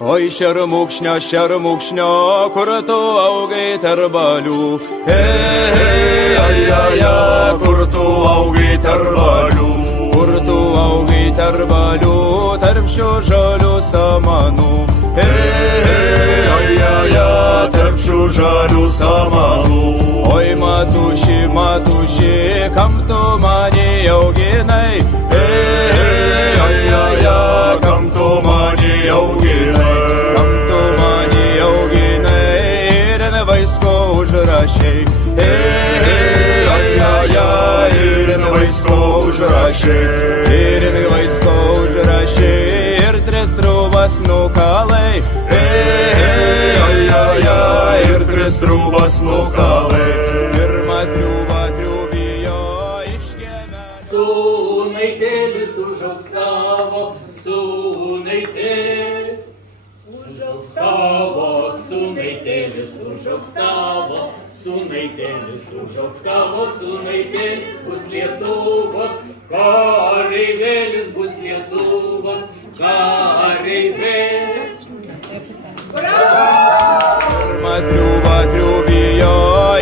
Oi šermukšnio, šermukšnio, kur tu augai tarbalių. Hei, ai, ai, ai, kur tu augai tarbalių. Kur tu augai tarbalių, tarp šių žalių samanų. Hei, ai, ai, ai, tarp šių žalių samanų. Oi matuši, matuši, kam tu mane auginai? rašiai. Ei, ai, ai, ai, ir jinai vaisko užrašė, ir jinai vaisko užrašė, ir tris trūvas nukalai. Ei, ai, ai, ai, ir tris trūvas nukalai. Pirmą triūvą triūvijo iškėmė. Sūnai tėvis užaugs tavo, sūnai tėvis. Užaugs tavo, sūnai tėvis užaugs tavo sunaitėlis, užauks savo sunaitėlis, bus Lietuvos kareivėlis, bus Lietuvos kareivėlis. Matriuva griuvijo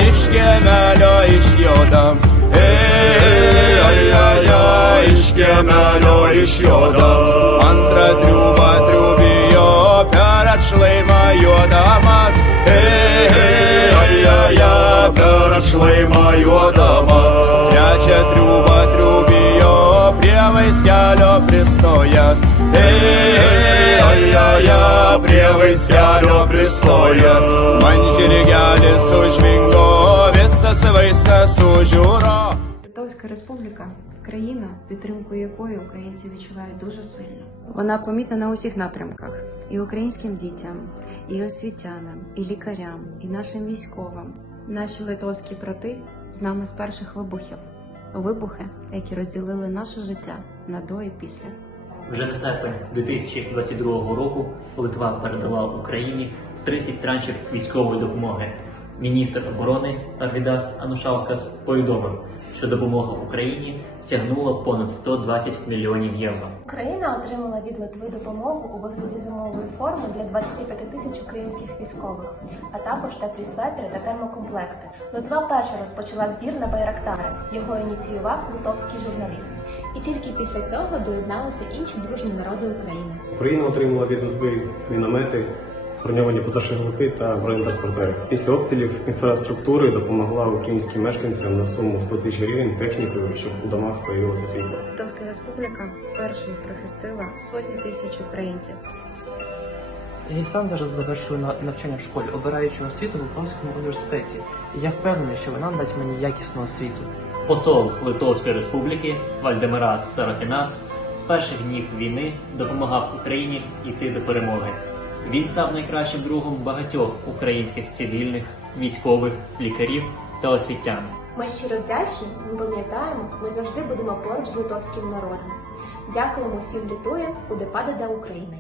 iš kiemelio, iš jodams. Ei, ei, ei, ei, iš kiemelio, iš jodams. Antra griuvijo. Ай, перед шлейма йодамас. Пряче трюба трюбіо, прявий скяльо пристояс. Ей, ай, ай, ай, прявий скяльо пристоя. Манжірігялі сужвінго, віста свиська сужуро. Литовська республіка країна, підтримку якої українці відчувають дуже сильно. Вона помітна на усіх напрямках: і українським дітям, і освітянам, і лікарям, і нашим військовим. Наші литовські брати з нами з перших вибухів. Вибухи, які розділили наше життя на до і після. Вже на серпень 2022 року Литва передала Україні 30 траншів військової допомоги. Міністр оборони Арвідас Анушаускас повідомив, що допомога Україні сягнула понад 120 мільйонів євро. Україна отримала від Литви допомогу у вигляді зимової форми для 25 тисяч українських військових, а також теплі светри та термокомплекти. Литва перша розпочала збір на байрактари. Його ініціював литовський журналіст. І тільки після цього доєдналися інші дружні народи України. Україна отримала від Литви міномети, броньовані позашляховики та бронетранспортери. Після обстрілів інфраструктури допомогла українським мешканцям на суму 100 тисяч гривень технікою, щоб у домах появилося світло. Литовська республіка першою прихистила сотні тисяч українців. Я сам зараз завершую на- навчання в школі, обираючи освіту в Литовському університеті. І я впевнений, що вона дасть мені якісну освіту. Посол Литовської Республіки Вальдемирас Саракінас з перших днів війни допомагав Україні йти до перемоги. Він став найкращим другом багатьох українських цивільних, військових, лікарів та освітян. Ми щиро вдячні, ми пам'ятаємо, ми завжди будемо поруч з литовським народом. Дякуємо всім літуєм у Депада для України.